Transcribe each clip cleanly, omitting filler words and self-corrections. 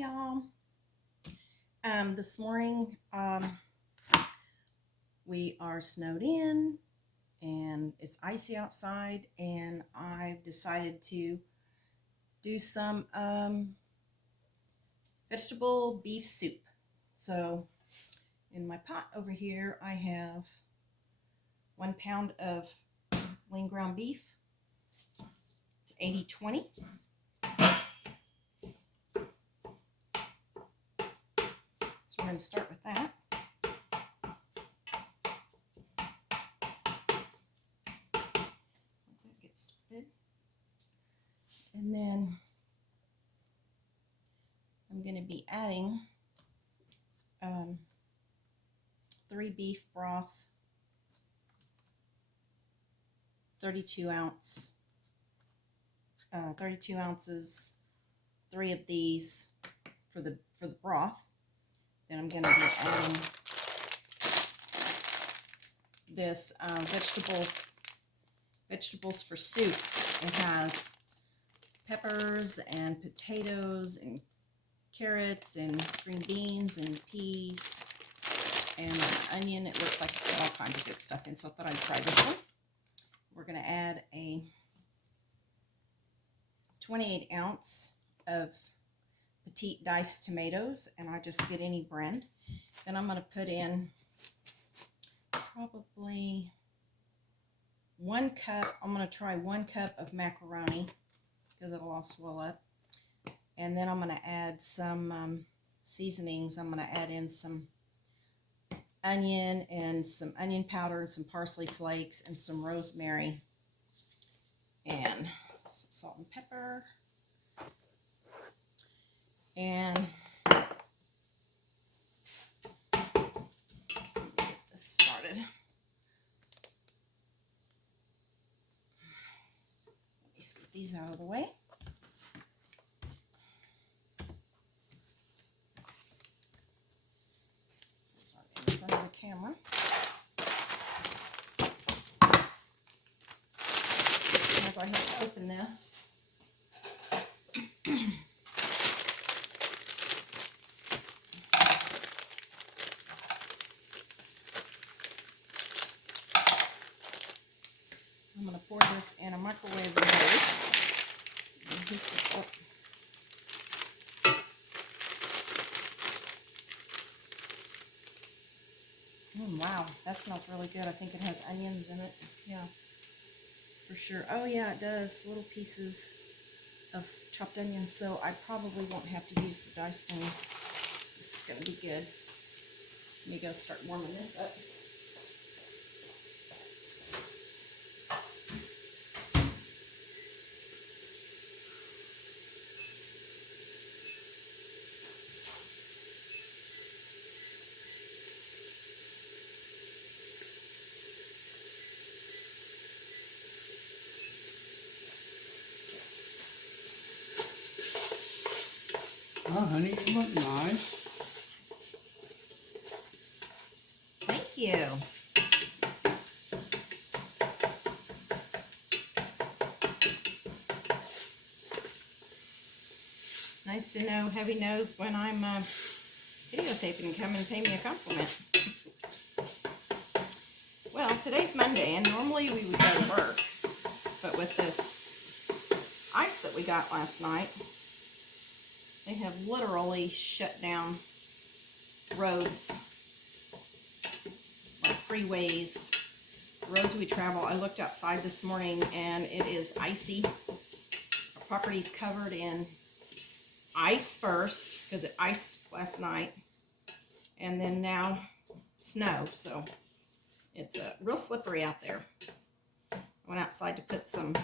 y'all. This morning we are snowed in and it's icy outside, and I've decided to do some vegetable beef soup. So in my pot over here I have 1 pound of lean ground beef. It's 80/20. So we're going to start with that. Get started. And then I'm going to be adding 3 beef broth, 32 ounces, 3 of these for the broth. Then I'm going to be adding this vegetables for soup. It has peppers and potatoes and carrots and green beans and peas and an onion. It looks like it's got all kinds of good stuff in, so I thought I'd try this one. We're going to add a 28 ounce of petite diced tomatoes, and I just get any brand. Then I'm going to put in probably 1 cup. I'm going to try 1 cup of macaroni because it'll all swell up. And then I'm going to add some seasonings. I'm going to add in some onion and some onion powder and some parsley flakes and some rosemary and some salt and pepper. And get this started. Let me scoot these out of the way. In front of the camera. I'm going to go ahead and open this. I'm going to pour this in a microwave mode and heat this up. Wow, that smells really good. I think it has onions in it. Yeah, for sure. Oh yeah, it does. Little pieces of chopped onions, so I probably won't have to use the diced onion. This is going to be good. Let me go start warming this up. Oh, honey, you look nice. Thank you. Nice to know Heavy knows when I'm videotaping and come and pay me a compliment. Well, today's Monday, and normally we would go to work, but with this ice that we got last night, they have literally shut down roads, like freeways, roads we travel. I looked outside this morning and it is icy. Our property's covered in ice first because it iced last night, and then now snow. So it's real slippery out there. I went outside to put some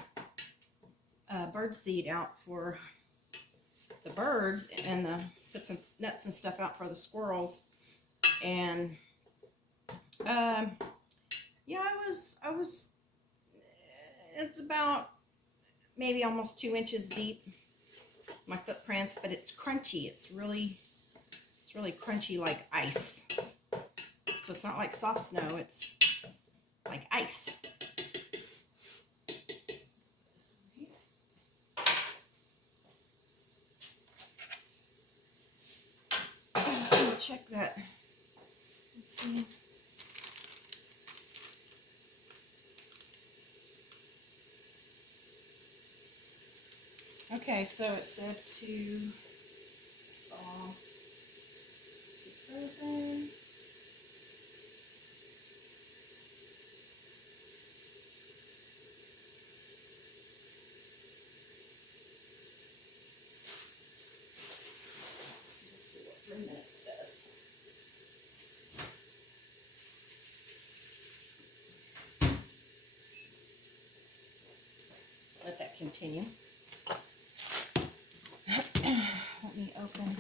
bird seed out for the birds and put some nuts and stuff out for the squirrels. And yeah, I was it's about maybe almost 2 inches deep, my footprints, but it's crunchy. It's really crunchy, like ice. So it's not like soft snow, it's like ice. check that. Let's see. Okay, so it said to frozen. Let's see what 3 minutes does. Let that continue. Let me open.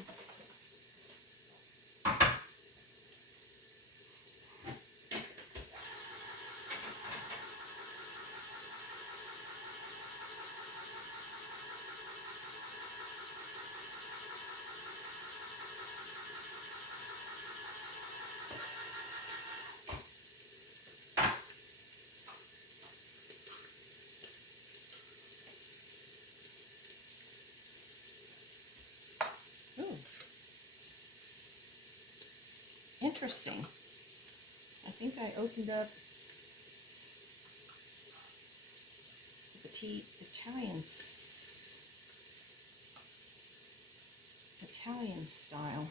Ooh. Interesting. I think I opened up the Italian style.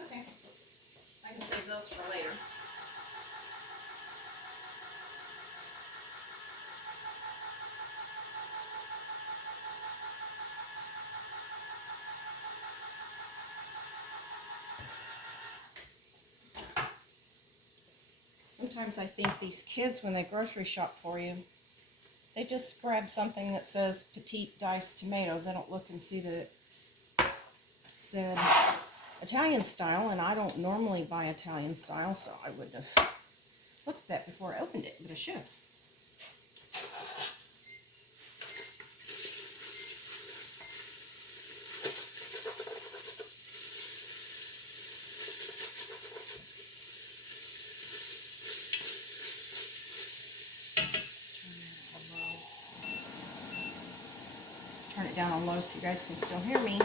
Okay, I can save those for later. Sometimes I think these kids, when they grocery shop for you, they just grab something that says petite diced tomatoes. They don't look and see that it said Italian style, and I don't normally buy Italian style, so I wouldn't have looked at that before I opened it, but I should have. Turn it down on low so you guys can still hear me,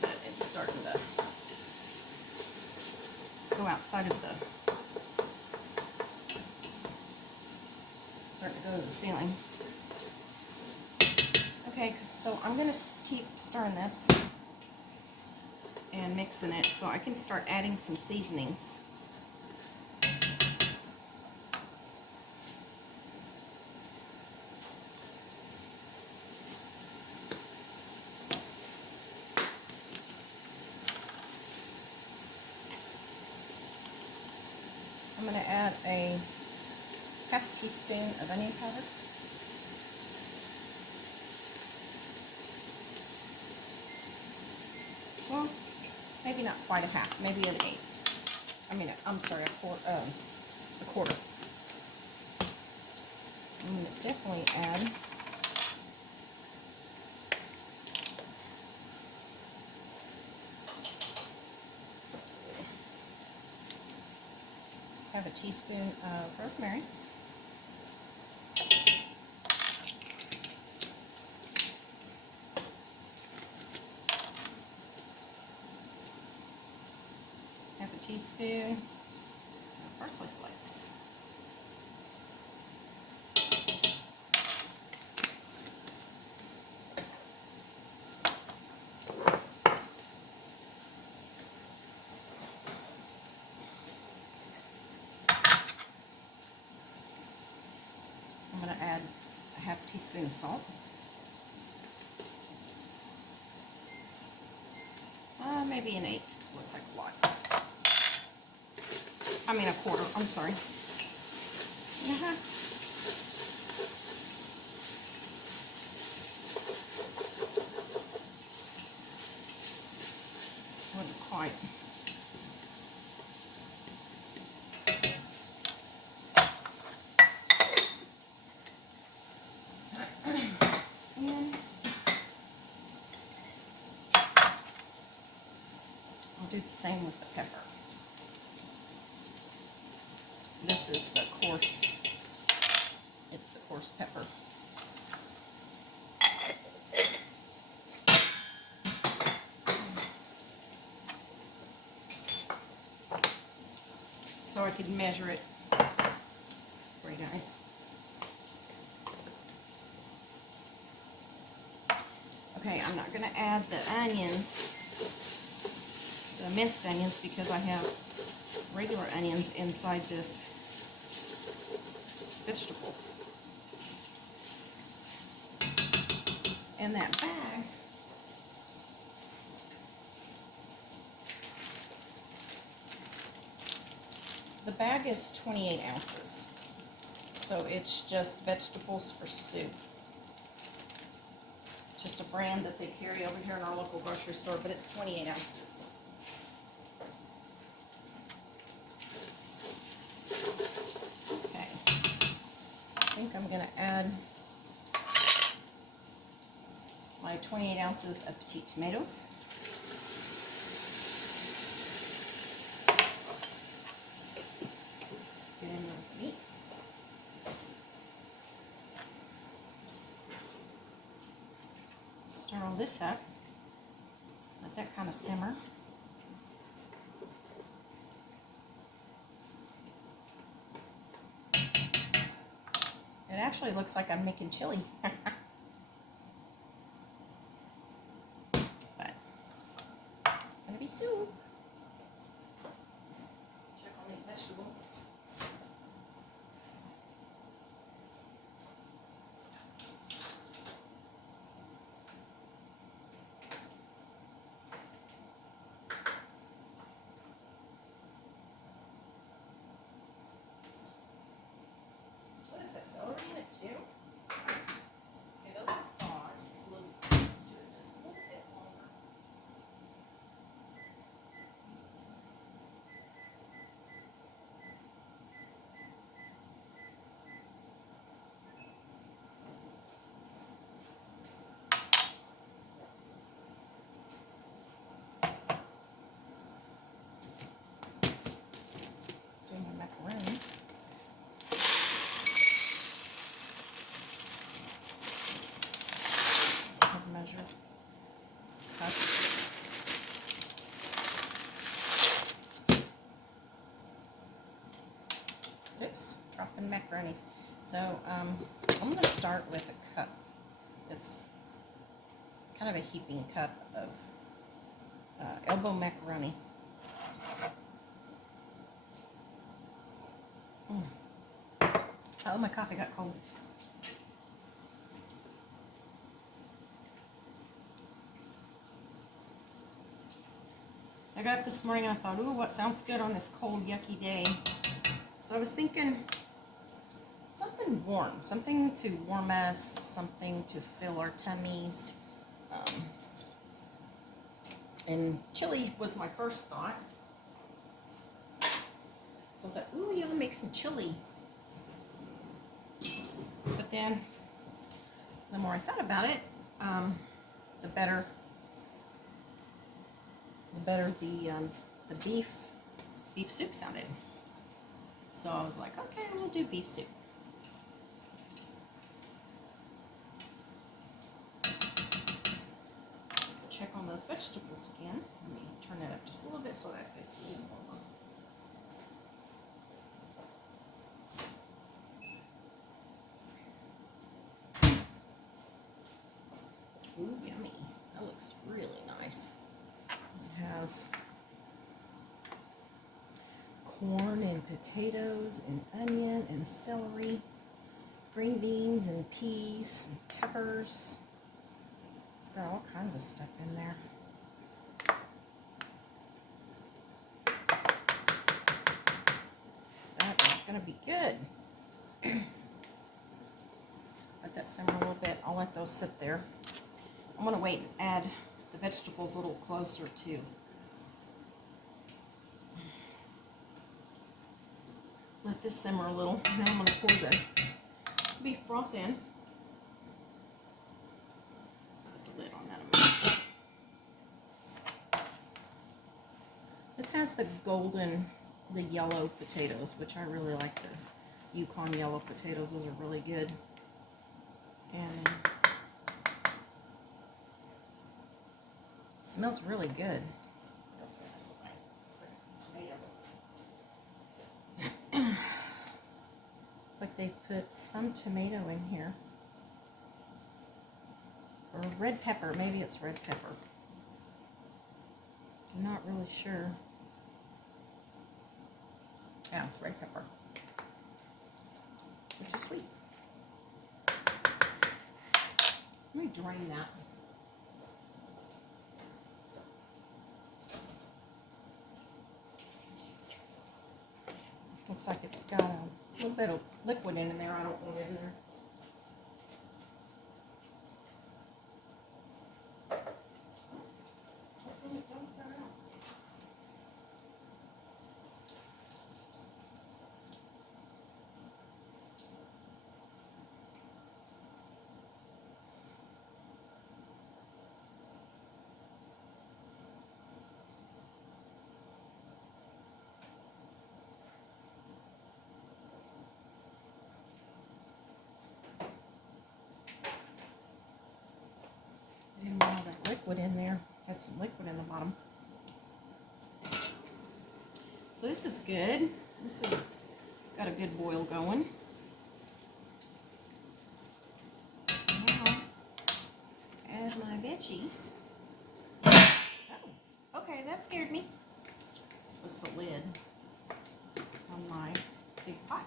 but it's starting to go outside of starting to go to the ceiling. Okay, so I'm going to keep stirring this and mixing it so I can start adding some seasonings. I'm going to add a half teaspoon of onion powder. Well, maybe not quite a half, maybe an eighth. I mean, I'm sorry, a quarter. I'm going to definitely add have a teaspoon of rosemary. Half a teaspoon of parsley flakes. I'm going to add a half teaspoon of salt. Maybe an eighth. Looks like a lot. I mean a quarter. I'm sorry. Wasn't quite. I'll do the same with the pepper. This is the coarse It's the coarse pepper. So I could measure it for you guys. Okay, I'm not going to add the onions, the minced onions, because I have regular onions inside this vegetables. And that bag is 28 ounces. So it's just vegetables for soup. Just a brand that they carry over here in our local grocery store, but it's 28 ounces. Okay. I think I'm going to add my 28 ounces of petite tomatoes. Get in with the meat. Stir all this up. Let that kind of simmer. It actually looks like I'm making chili. But it's gonna be soup. Check on these vegetables. What is this, celery in it too? Nice. Okay, those are thawed. We'll do it just a little bit longer. Doing my macaroni. I've measured cups. Oops, dropping macaronis. So I'm going to start with a cup. It's kind of a heaping cup of elbow macaroni. Oh, my coffee got cold. I got up this morning and I thought, ooh, what sounds good on this cold, yucky day? So I was thinking something warm, something to warm us, something to fill our tummies. And chili was my first thought. So I thought, ooh, yeah, I'll make some chili. But then, the more I thought about it, the better the beef soup sounded. So I was like, okay, we'll do beef soup. Check on those vegetables again. Let me turn it up just a little bit so that it's a little warmer. Ooh, yummy. That looks really nice. It has corn and potatoes and onion and celery, green beans and peas and peppers. It's got all kinds of stuff in there. That is going to be good. Let that simmer a little bit. I'll let those sit there. I'm going to wait and add the vegetables a little closer too. Let this simmer a little. Now I'm going to pour the beef broth in. Put the lid on that a minute. This has the yellow potatoes, which I really like Yukon yellow potatoes. Those are really good. And it smells really good. Go throw this away. Tomato. It's like they put some tomato in here. Or red pepper. Maybe it's red pepper. I'm not really sure. Yeah, it's red pepper. Which is sweet. Let me drain that. Looks like it's got a little bit of liquid in there. I don't want it in there. I didn't want all that liquid in there. Had some liquid in the bottom. So this is good. This has got a good boil going. Now, add my veggies. Oh, okay, that scared me. What's the lid on my big pot?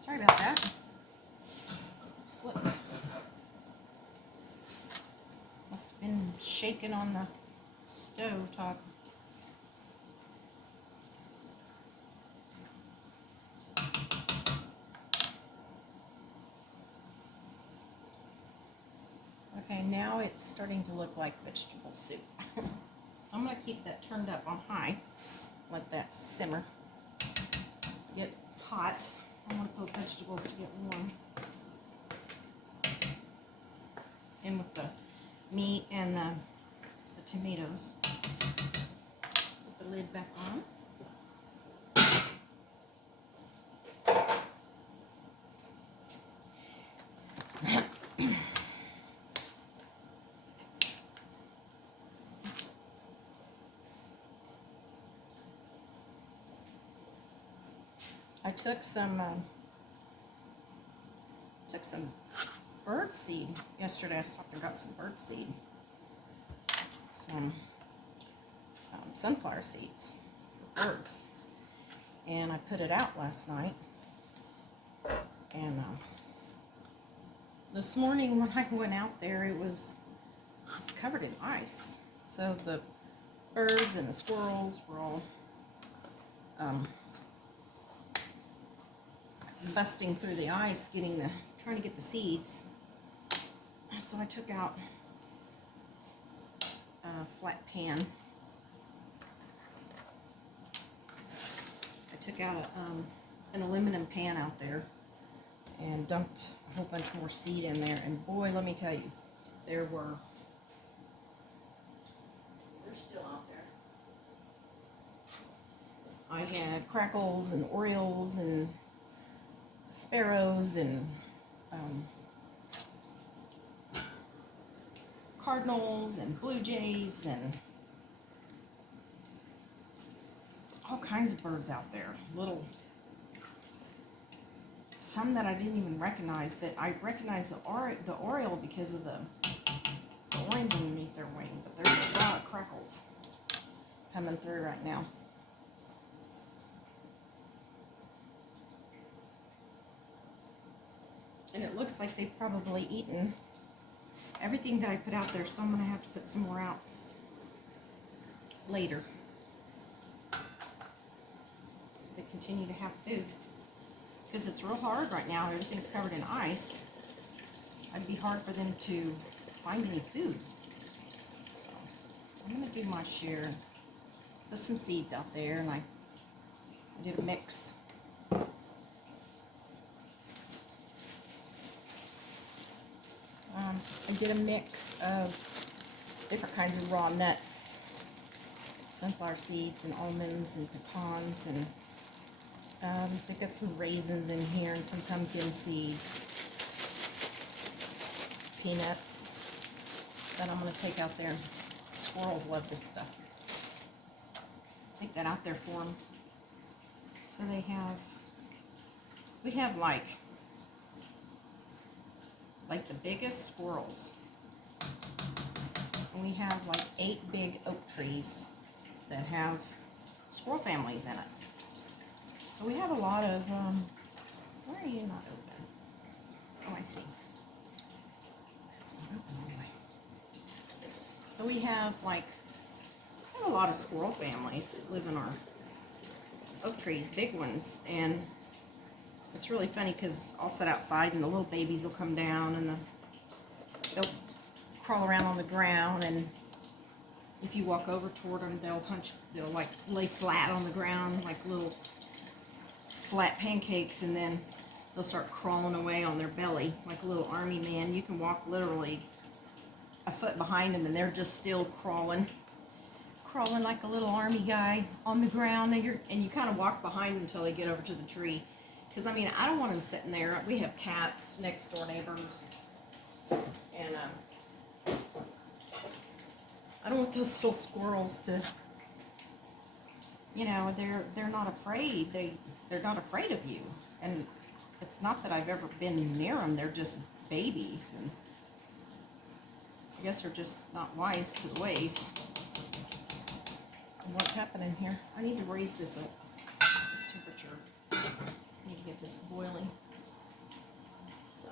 Sorry about that. Slipped. Must have been shaking on the stove top. Okay, now it's starting to look like vegetable soup. So I'm going to keep that turned up on high. Let that simmer. Get hot. I want those vegetables to get warm. In with the meat and the tomatoes. Put the lid back on. I took some bird seed yesterday. I stopped and got some bird seed, some sunflower seeds for birds, and I put it out last night. And this morning when I went out there, it was covered in ice. So the birds and the squirrels were all busting through the ice, trying to get the seeds. So I took out a flat pan. I took out an aluminum pan out there and dumped a whole bunch more seed in there. And boy, let me tell you, they're still out there. I had crackles and orioles and sparrows and cardinals and blue jays and all kinds of birds out there. Some that I didn't even recognize, but I recognized the oriole because of the orange underneath their wing. But there's a lot of crackles coming through right now. And it looks like they've probably eaten everything that I put out there, so I'm going to have to put some more out later. So they continue to have food. Because it's real hard right now. Everything's covered in ice. It'd be hard for them to find any food. So I'm going to do my share. Put some seeds out there, and I did a mix. I did a mix of different kinds of raw nuts. sunflower seeds and almonds and pecans, and they've got some raisins in here and some pumpkin seeds, peanuts that I'm going to take out there. Squirrels love this stuff. Take that out there for them. So we have like the biggest squirrels. And we have like 8 big oak trees that have squirrel families in it. So we have a lot of, why are you not open? Oh, I see. It's not open anyway. So we have a lot of squirrel families that live in our oak trees, big ones, and it's really funny because I'll sit outside and the little babies will come down and they'll crawl around on the ground, and if you walk over toward them, they'll like lay flat on the ground like little flat pancakes, and then they'll start crawling away on their belly like a little army man. You can walk literally a foot behind them and they're just still crawling like a little army guy on the ground, and you kind of walk behind them until they get over to the tree. Because, I mean, I don't want them sitting there. We have cats, next door neighbors, and I don't want those little squirrels to, you know, they're not afraid. They're not afraid of you. And it's not that I've ever been near them. They're just babies, and I guess they're just not wise to the ways. And what's happening here? I need to raise this up, this temperature. I need to get this boiling. So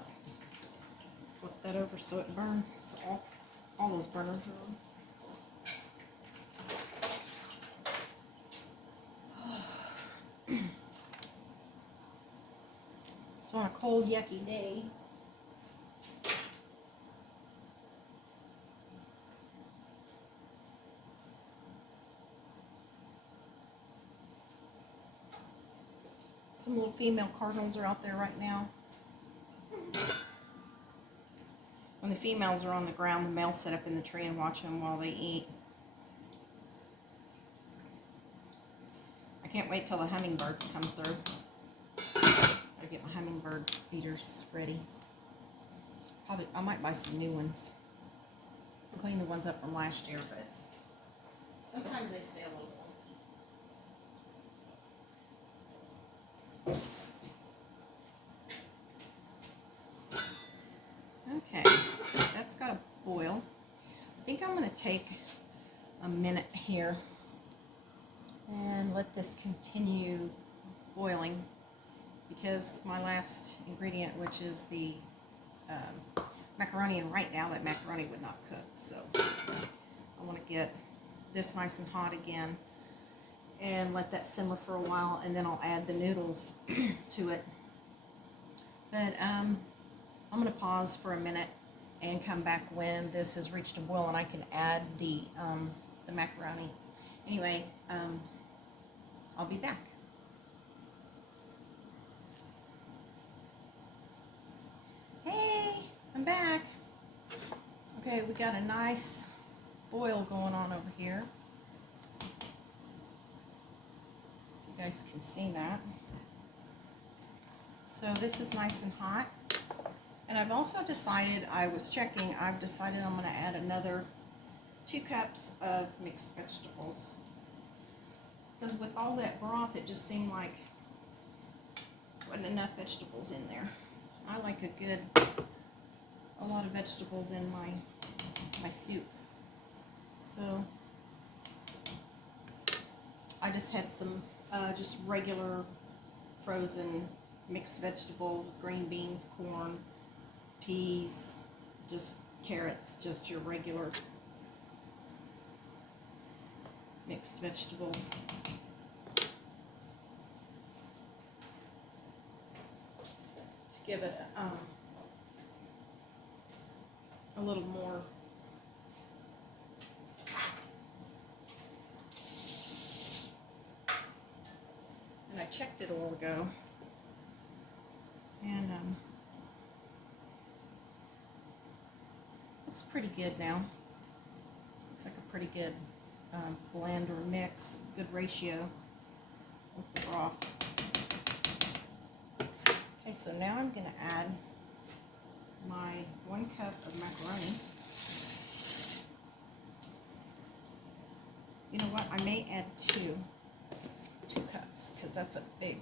flip that over so it burns. It's off. All those burners are on. So on a cold, yucky day, some little female cardinals are out there right now. When the females are on the ground, the males sit up in the tree and watch them while they eat. I can't wait till the hummingbirds come through. Gotta get my hummingbird feeders ready. Probably, I might buy some new ones. Clean the ones up from last year, but sometimes they stay a little funky. Okay, that's got to boil. I think I'm going to take a minute here and let this continue boiling, because my last ingredient, which is the macaroni, and right now that macaroni would not cook, so I want to get this nice and hot again and let that simmer for a while, and then I'll add the noodles to it. But I'm going to pause for a minute and come back when this has reached a boil and I can add the macaroni. Anyway, I'll be back. Hey, I'm back. Okay, we got a nice boil going on over here. You guys can see that. So this is nice and hot. And I've also decided, I've decided I'm going to add another 2 cups of mixed vegetables. Because with all that broth, it just seemed like there wasn't enough vegetables in there. I like a lot of vegetables in my soup. So I just had some just regular frozen mixed vegetables, green beans, corn, peas, just carrots, just your regular mixed vegetables. To give it a little more and I checked it a while ago, and looks pretty good now. Looks like a pretty good blend or mix, good ratio with the broth. Okay, so now I'm going to add my 1 cup of macaroni. You know what? I may add two cups because that's a big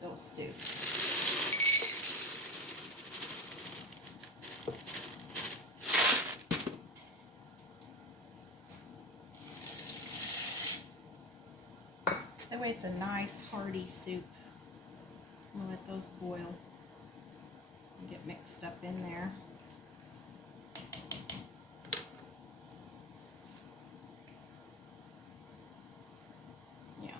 dill stew. That way it's a nice hearty soup. I'm gonna let those boil and get mixed up in there. Yeah.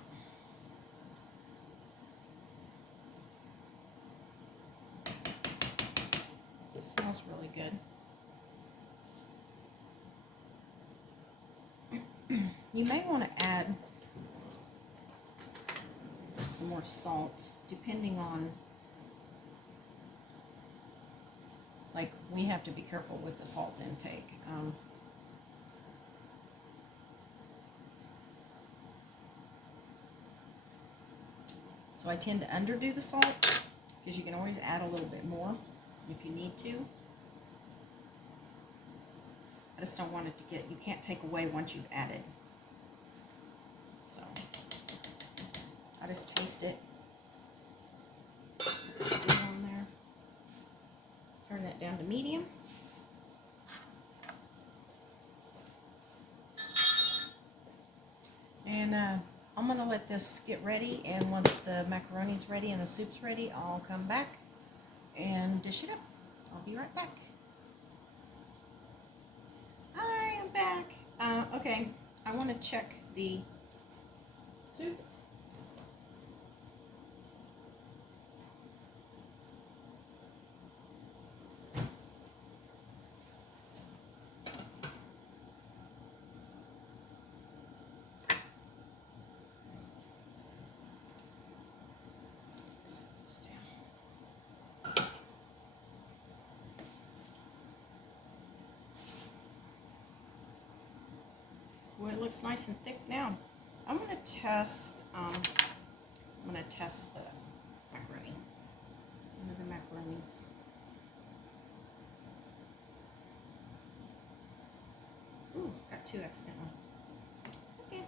It smells really good. You may want to add some more salt, depending on, like, we have to be careful with the salt intake. So I tend to underdo the salt, because you can always add a little bit more if you need to. I just don't want it to get, you can't take away once you've added. So I just taste it. Put it on there. Turn that down to medium. And I'm going to let this get ready, and once the macaroni's ready and the soup's ready, I'll come back and dish it up. I'll be right back. I am back. Okay, I want to check the soup. Set this down. Well, it looks nice and thick now. I'm going to test. I'm going to test the macaroni. One of the macaronis. Ooh, got two accidentally. Okay.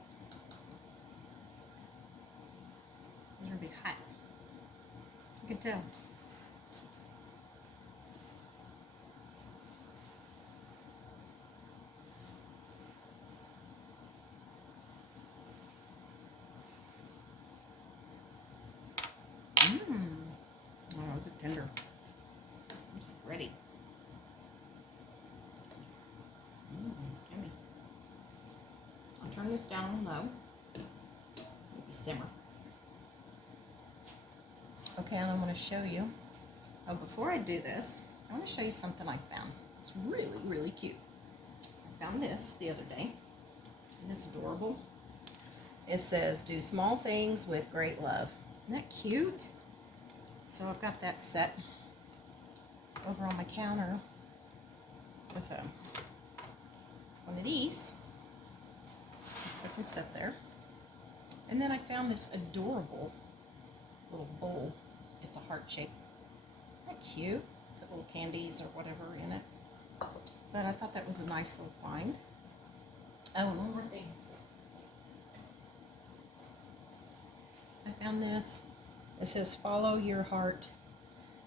These are gonna be hot. You can tell. Oh, those are tender. Ready. Yummy. I'll turn this down low. Maybe simmer. Okay, and I'm going to show you. Oh, before I do this, I want to show you something I found. It's really, really cute. I found this the other day. Isn't this adorable? It says, "Do small things with great love." Isn't that cute? So I've got that set over on my counter with one of these, so it can sit there. And then I found this adorable little bowl. It's a heart shape. Isn't that cute? Put little candies or whatever in it. But I thought that was a nice little find. Oh, and one more thing. I found this. It says, "Follow your heart."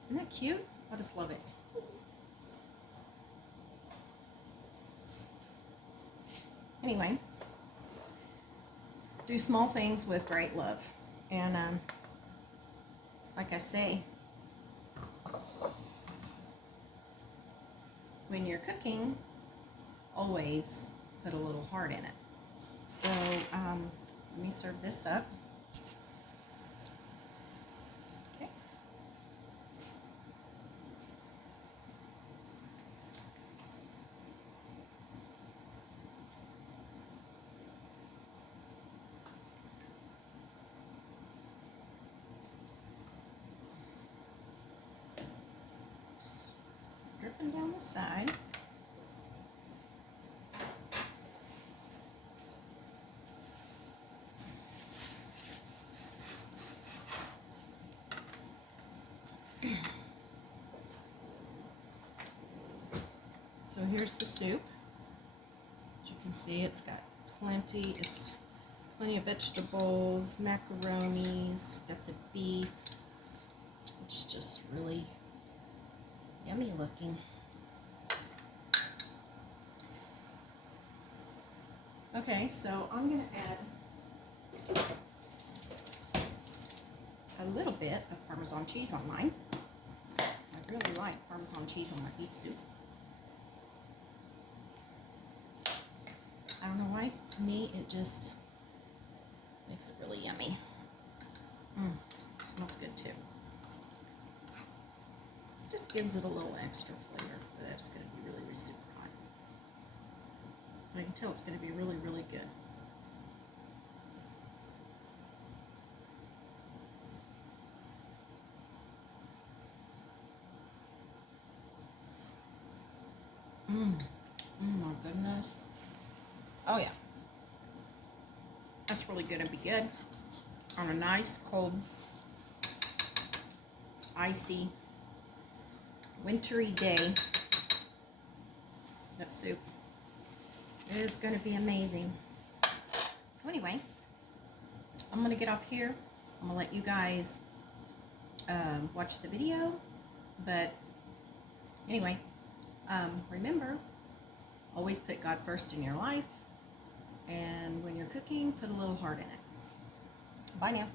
Isn't that cute? I just love it. Anyway, do small things with great love. And like I say, when you're cooking, always put a little heart in it. So let me serve this up. Okay. Dripping down the side. here's the soup. As you can see, it's got plenty of vegetables, macaronis, got the beef. It's just really yummy looking. Okay, so I'm gonna add a little bit of Parmesan cheese on mine. I really like Parmesan cheese on my beef soup. I don't know why, to me it just makes it really yummy. It smells good too. Just gives it a little extra flavor, but that's going to be really, really super hot. I can tell it's going to be really, really good. My goodness. Oh yeah. That's really going to be good on a nice, cold, icy, wintry day. That soup is going to be amazing. So anyway, I'm going to get off here. I'm going to let you guys watch the video. But anyway, remember, always put God first in your life. And when you're cooking, put a little heart in it. Bye now.